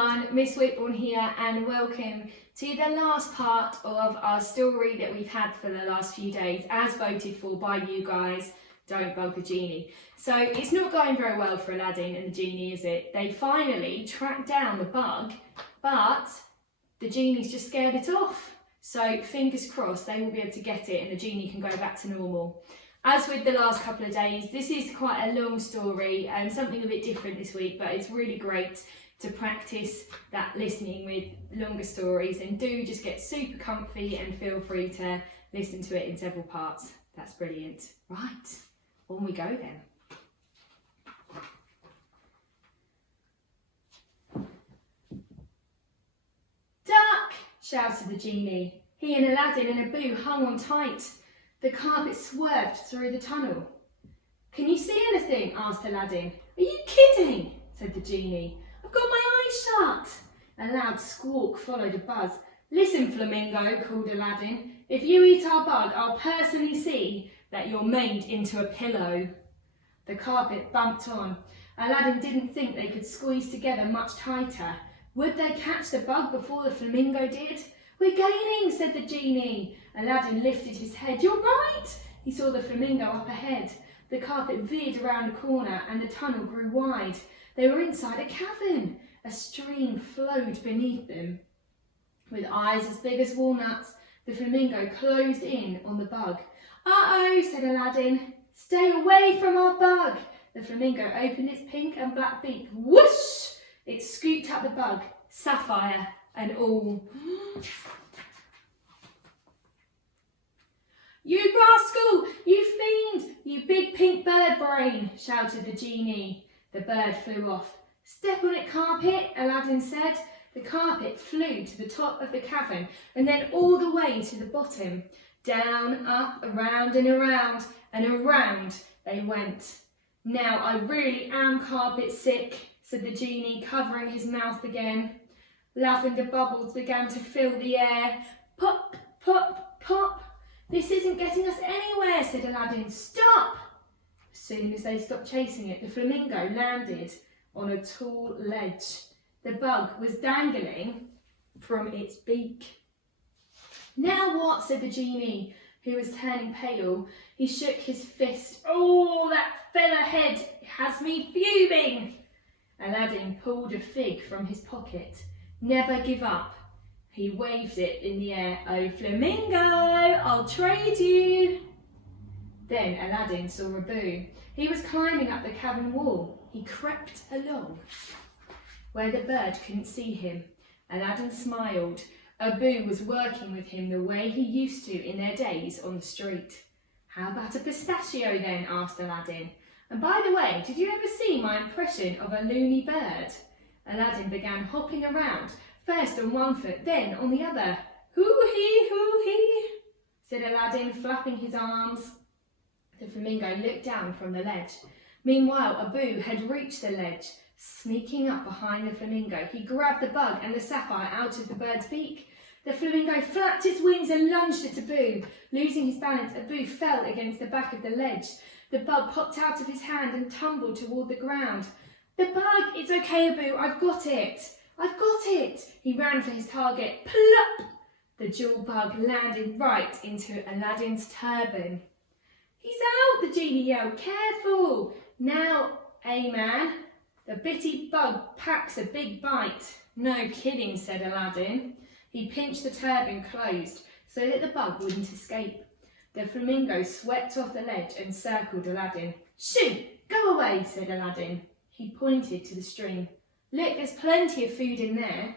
everyone, Miss Whitbourne here and welcome to the last part of our story that we've had for the last few days as voted for by you guys, Don't Bug the Genie. So it's not going very well for Aladdin and the Genie, is it? They finally tracked down the bug, but the Genie's just scared it off. So fingers crossed they will be able to get it and the Genie can go back to normal. As with the last couple of days, this is quite a long story and something a bit different this week, but it's really great to practice that listening with longer stories, and do just get super comfy and feel free to listen to it in several parts. That's brilliant. Right, on we go then. Duck! Shouted the Genie. He and Aladdin and Abu hung on tight. The carpet swerved through the tunnel. Can you see anything? Asked Aladdin. Are you kidding? Said the Genie. I've got my eyes shut. A loud squawk followed a buzz. Listen, Flamingo, called Aladdin. If you eat our bug, I'll personally see that you're made into a pillow. The carpet bumped on. Aladdin didn't think they could squeeze together much tighter. Would they catch the bug before the Flamingo did? We're gaining, said the Genie. Aladdin lifted his head. You're right. He saw the Flamingo up ahead. The carpet veered around a corner and the tunnel grew wide. They were inside a cavern. A stream flowed beneath them. With eyes as big as walnuts, the Flamingo closed in on the bug. Uh-oh, said Aladdin. Stay away from our bug. The Flamingo opened its pink and black beak. Whoosh! It scooped up the bug, sapphire and all. You rascal! You fiend! You big pink bird brain! Shouted the Genie. The bird flew off. Step on it, carpet, Aladdin said. The carpet flew to the top of the cavern and then all the way to the bottom. Down, up, around and around they went. Now I really am carpet sick, said the Genie, covering his mouth again. Lavender bubbles began to fill the air. Pop, pop, pop. This isn't getting us anywhere, said Aladdin. Stop! As soon as they stopped chasing it, the Flamingo landed on a tall ledge. The bug was dangling from its beak. Now what? Said the Genie, who was turning pale. He shook his fist. Oh, that feather head has me fuming. Aladdin pulled a fig from his pocket. Never give up. He waved it in the air. Oh, Flamingo, I'll trade you. Then Aladdin saw Abu. He was climbing up the cavern wall. He crept along where the bird couldn't see him. Aladdin smiled. Abu was working with him the way he used to in their days on the street. How about a pistachio then? Asked Aladdin. And by the way, did you ever see my impression of a loony bird? Aladdin began hopping around, first on one foot, then on the other. Hoo-hee, said Aladdin, flapping his arms. The Flamingo looked down from the ledge. Meanwhile, Abu had reached the ledge. Sneaking up behind the Flamingo, he grabbed the bug and the sapphire out of the bird's beak. The Flamingo flapped its wings and lunged at Abu. Losing his balance, Abu fell against the back of the ledge. The bug popped out of his hand and tumbled toward the ground. The bug! It's okay, Abu, I've got it! I've got it! He ran for his target. Plop! The jewel bug landed right into Aladdin's turban. He's out, the Genie yelled. Careful! Now, man, the bitty bug packs a big bite. No kidding, said Aladdin. He pinched the turban closed so that the bug wouldn't escape. The Flamingo swept off the ledge and circled Aladdin. Shoo! Go away, said Aladdin. He pointed to the stream. Look, there's plenty of food in there.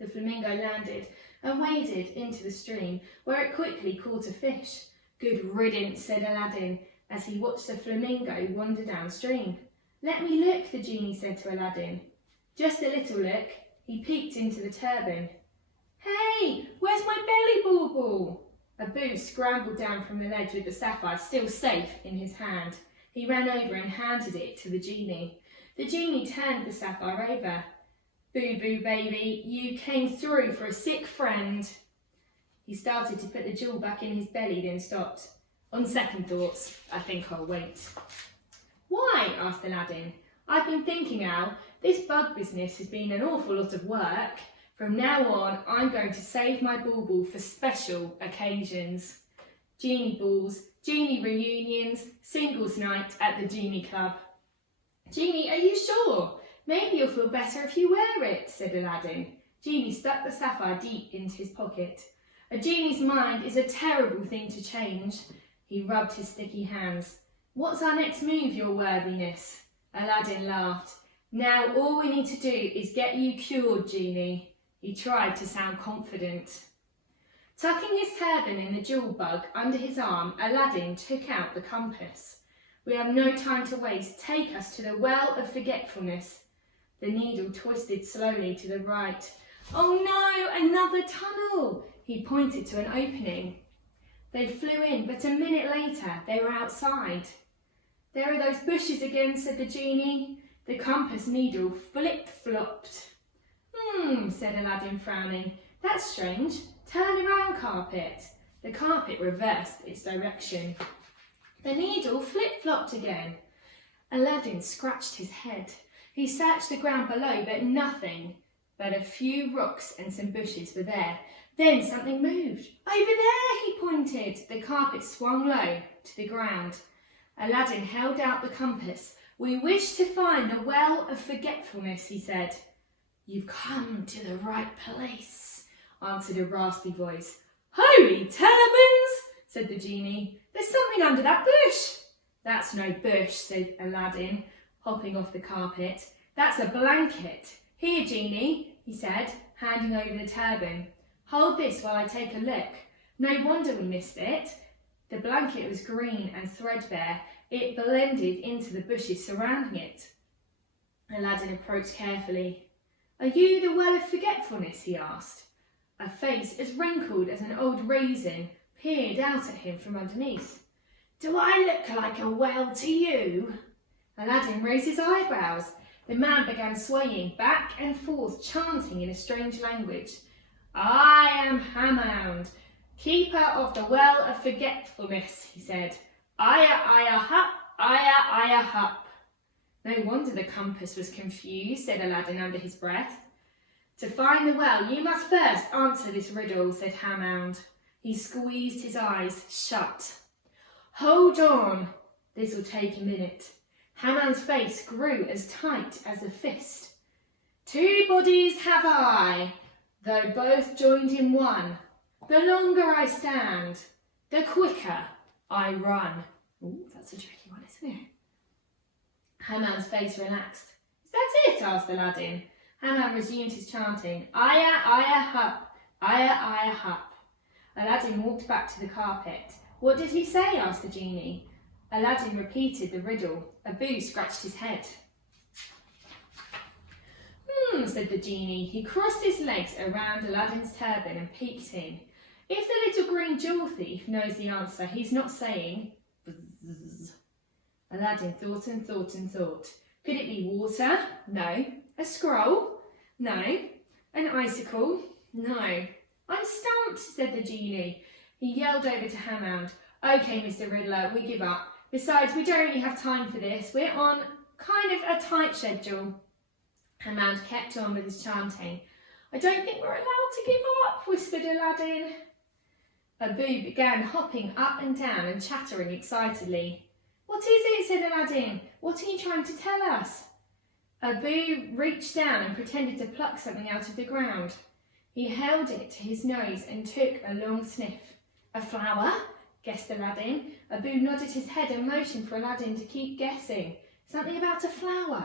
The Flamingo landed and waded into the stream, where it quickly caught a fish. Good riddance, said Aladdin, as he watched the Flamingo wander downstream. Let me look, the Genie said to Aladdin. Just a little look. He peeked into the turban. Hey, where's my belly bauble? Abu scrambled down from the ledge with the sapphire still safe in his hand. He ran over and handed it to the Genie. The Genie turned the sapphire over. Boo-boo, baby, you came through for a sick friend. He started to put the jewel back in his belly, then stopped. On second thoughts, I think I'll wait. Why? Asked Aladdin. I've been thinking, Al, this bug business has been an awful lot of work. From now on, I'm going to save my bauble for special occasions. Genie balls, genie reunions, singles night at the Genie Club. Genie, are you sure? Maybe you'll feel better if you wear it, said Aladdin. Genie stuck the sapphire deep into his pocket. A genie's mind is a terrible thing to change. He rubbed his sticky hands. What's our next move, your worthiness? Aladdin laughed. Now all we need to do is get you cured, Genie. He tried to sound confident. Tucking his turban in the jewel bug under his arm, Aladdin took out the compass. We have no time to waste. Take us to the Well of Forgetfulness. The needle twisted slowly to the right. Oh no, another tunnel! He pointed to an opening. They flew in, but a minute later they were outside. There are those bushes again, said the Genie. The compass needle flip-flopped. Said Aladdin, frowning. That's strange. Turn around, carpet. The carpet reversed its direction. The needle flip-flopped again. Aladdin scratched his head. He searched the ground below, but nothing but a few rocks and some bushes were there. Then something moved. Over there, he pointed. The carpet swung low to the ground. Aladdin held out the compass. We wish to find the Well of Forgetfulness, he said. You've come to the right place, answered a raspy voice. Holy turbans, said the Genie. There's something under that bush. That's no bush, said Aladdin, hopping off the carpet. That's a blanket. Here, Genie, he said, handing over the turban. Hold this while I take a look. No wonder we missed it. The blanket was green and threadbare. It blended into the bushes surrounding it. Aladdin approached carefully. Are you the Well of Forgetfulness? He asked. A face as wrinkled as an old raisin peered out at him from underneath. Do I look like a well to you? Aladdin raised his eyebrows. The man began swaying back and forth, chanting in a strange language. I am Hammond, keeper of the Well of Forgetfulness, he said. Aya, aya, hup, aya, aya, hup. No wonder the compass was confused, said Aladdin under his breath. To find the well, you must first answer this riddle, said Hammond. He squeezed his eyes shut. Hold on, this will take a minute. Hammond's face grew as tight as a fist. 2 bodies have I, though both joined in one. The longer I stand, the quicker I run. Ooh, that's a tricky one, isn't it? Hammond's face relaxed. Is that it? Asked Aladdin. Hammond resumed his chanting. Aya, aya, hup, aya, aya, hup. Aladdin walked back to the carpet. What did he say? Asked the Genie. Aladdin repeated the riddle. Abu scratched his head. Said the Genie. He crossed his legs around Aladdin's turban and peeked in. If the little green jewel thief knows the answer, he's not saying bzzz. Aladdin thought and thought and thought. Could it be water? No. A scroll? No. An icicle? No. I'm stumped, said the Genie. He yelled over to Hammond. Okay, Mr. Riddler, we give up. Besides, we don't really have time for this. We're on kind of a tight schedule. Hammond kept on with his chanting. I don't think we're allowed to give up, whispered Aladdin. Abu began hopping up and down and chattering excitedly. What is it? Said Aladdin. What are you trying to tell us? Abu reached down and pretended to pluck something out of the ground. He held it to his nose and took a long sniff. A flower? Guessed Aladdin. Abu nodded his head and motioned for Aladdin to keep guessing. Something about a flower.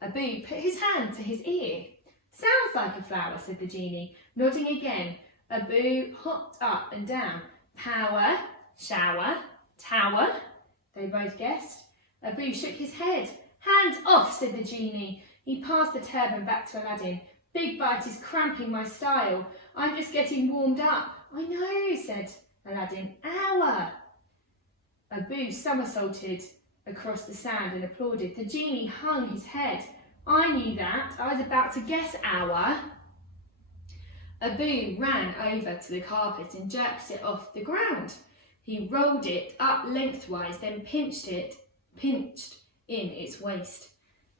Abu put his hand to his ear. Sounds like a flower, said the Genie, nodding again. Abu hopped up and down. Power, shower, tower, they both guessed. Abu shook his head. Hands off, said the Genie. He passed the turban back to Aladdin. Big Bite is cramping my style. I'm just getting warmed up. I know, said Aladdin. Hour. Abu somersaulted across the sand and applauded. The Genie hung his head. I knew that. I was about to guess hour. Abu ran over to the carpet and jerked it off the ground. He rolled it up lengthwise, then pinched in its waist.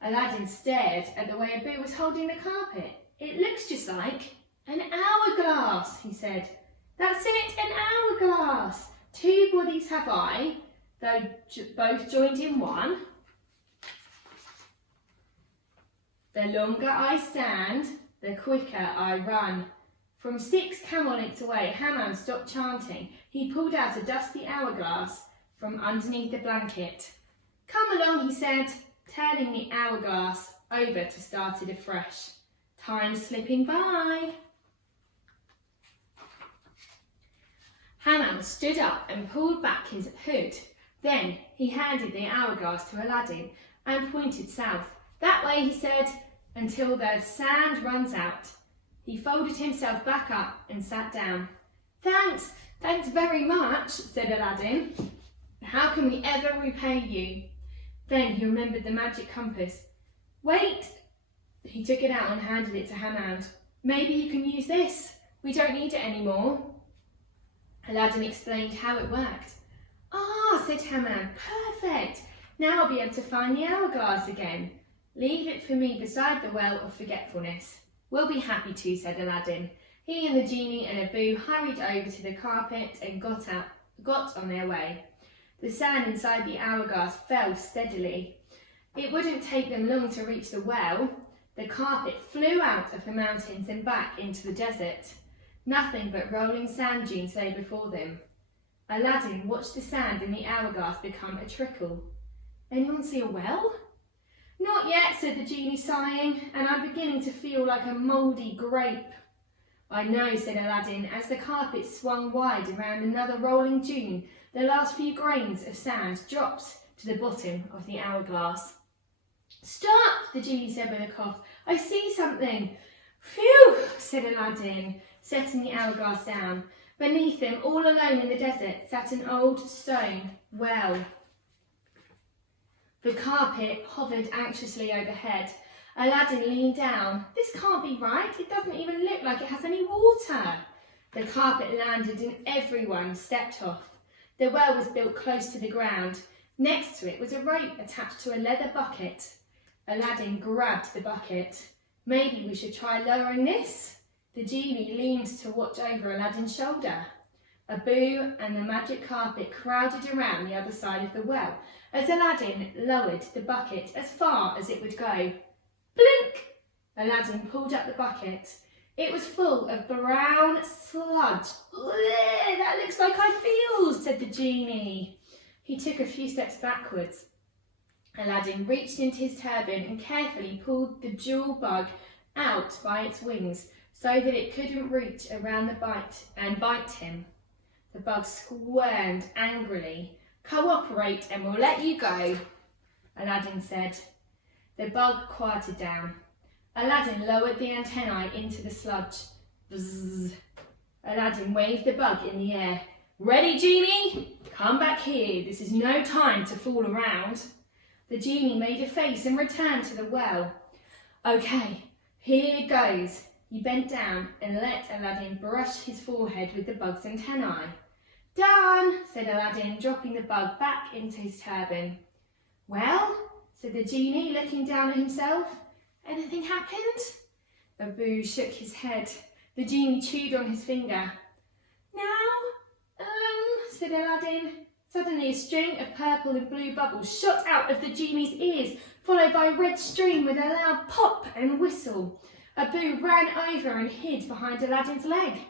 Aladdin stared at the way Abu was holding the carpet. "It looks just like an hourglass," he said. "That's it, an hourglass. 2 bodies have I, though both joined in one. The longer I stand, the quicker I run." From 6 camel lengths away, Hammam stopped chanting. He pulled out a dusty hourglass from underneath the blanket. "Come along," he said, turning the hourglass over to start it afresh. Time slipping by. Hammam stood up and pulled back his hood. Then he handed the hourglass to Aladdin and pointed south. "That way," he said, "until the sand runs out." He folded himself back up and sat down. Thanks very much," said Aladdin. "How can we ever repay you?" Then he remembered the magic compass. "Wait!" He took it out and handed it to Hammam. "Maybe you can use this. We don't need it anymore." Aladdin explained how it worked. "Ah," said Hammam, "perfect. Now I'll be able to find the hourglass again. Leave it for me beside the well of forgetfulness." "We'll be happy to," said Aladdin. He and the genie and Abu hurried over to the carpet and got on their way. The sand inside the hourglass fell steadily. It wouldn't take them long to reach the well. The carpet flew out of the mountains and back into the desert. Nothing but rolling sand dunes lay before them. Aladdin watched the sand in the hourglass become a trickle. "Anyone see a well?" "Not yet," said the genie, sighing, "and I'm beginning to feel like a mouldy grape." "I know," said Aladdin, as the carpet swung wide around another rolling dune. The last few grains of sand dropped to the bottom of the hourglass. "Stop," the genie said with a cough. "I see something." "Phew," said Aladdin, setting the hourglass down. Beneath him, all alone in the desert, sat an old stone well. The carpet hovered anxiously overhead. Aladdin leaned down. "This can't be right. It doesn't even look like it has any water." The carpet landed and everyone stepped off. The well was built close to the ground. Next to it was a rope attached to a leather bucket. Aladdin grabbed the bucket. "Maybe we should try lowering this." The genie leaned to watch over Aladdin's shoulder. Abu and the magic carpet crowded around the other side of the well as Aladdin lowered the bucket as far as it would go. Blink! Aladdin pulled up the bucket. It was full of brown sludge. "That looks like I feel," said the genie. He took a few steps backwards. Aladdin reached into his turban and carefully pulled the jewel bug out by its wings so that it couldn't reach around the bite him. The bug squirmed angrily. "Cooperate and we'll let you go," Aladdin said. The bug quieted down. Aladdin lowered the antennae into the sludge. Bzzz. Aladdin waved the bug in the air. "Ready, genie? Come back here. This is no time to fool around." The genie made a face and returned to the well. "Okay, here goes." He bent down and let Aladdin brush his forehead with the bug's antennae. "Done," said Aladdin, dropping the bug back into his turban. "Well," said the genie, looking down at himself, "anything happened?" Abu shook his head. The genie chewed on his finger. "Now, said Aladdin. Suddenly a string of purple and blue bubbles shot out of the genie's ears, followed by a red stream with a loud pop and whistle. Abu ran over and hid behind Aladdin's leg.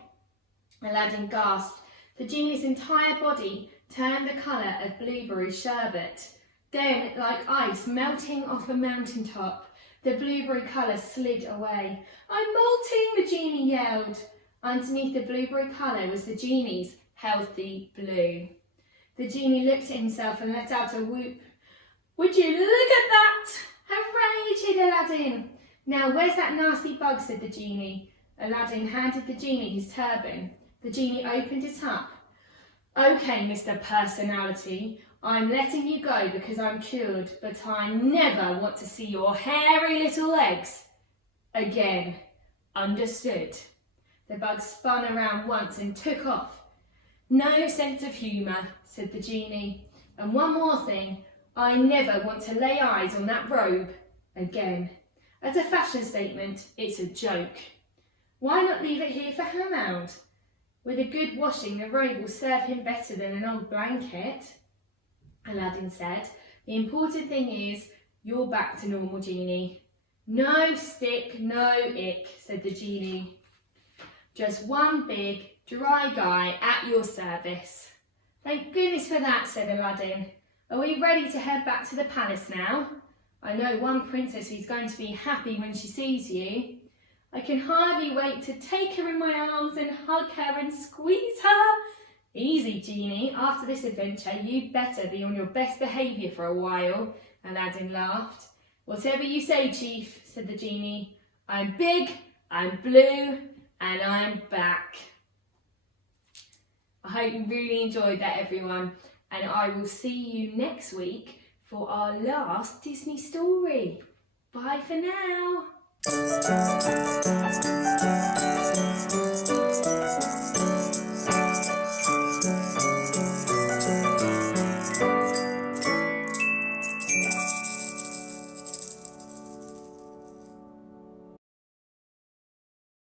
Aladdin gasped. The genie's entire body turned the colour of blueberry sherbet. Then, like ice melting off a mountaintop, the blueberry colour slid away. "I'm molting," the genie yelled. Underneath the blueberry colour was the genie's healthy blue. The genie looked at himself and let out a whoop. "Would you look at that? Hooray!" cheered Aladdin. "Now, where's that nasty bug?" said the genie. Aladdin handed the genie his turban. The genie opened it up. "Okay, Mr. Personality, I'm letting you go because I'm cured, but I never want to see your hairy little legs again. Understood?" The bug spun around once and took off. "No sense of humour," said the genie. "And one more thing, I never want to lay eyes on that robe Again, as a fashion statement, it's a joke. Why not leave it here for Hammond? With a good washing, the robe will serve him better than an old blanket. Aladdin said, the important thing is you're back to normal, Genie. No stick, no ick, said the Genie. Just one big, dry guy at your service. Thank goodness for that, said Aladdin. Are we ready to head back to the palace now? I know one princess who's going to be happy when she sees you. I can hardly wait to take her in my arms and hug her and squeeze her. Easy, Genie. After this adventure, you'd better be on your best behaviour for a while, Aladdin laughed. Whatever you say, Chief, said the Genie. I'm big, I'm blue, and I'm back. I hope you really enjoyed that, everyone, and I will see you next week for our last Disney story. Bye for now.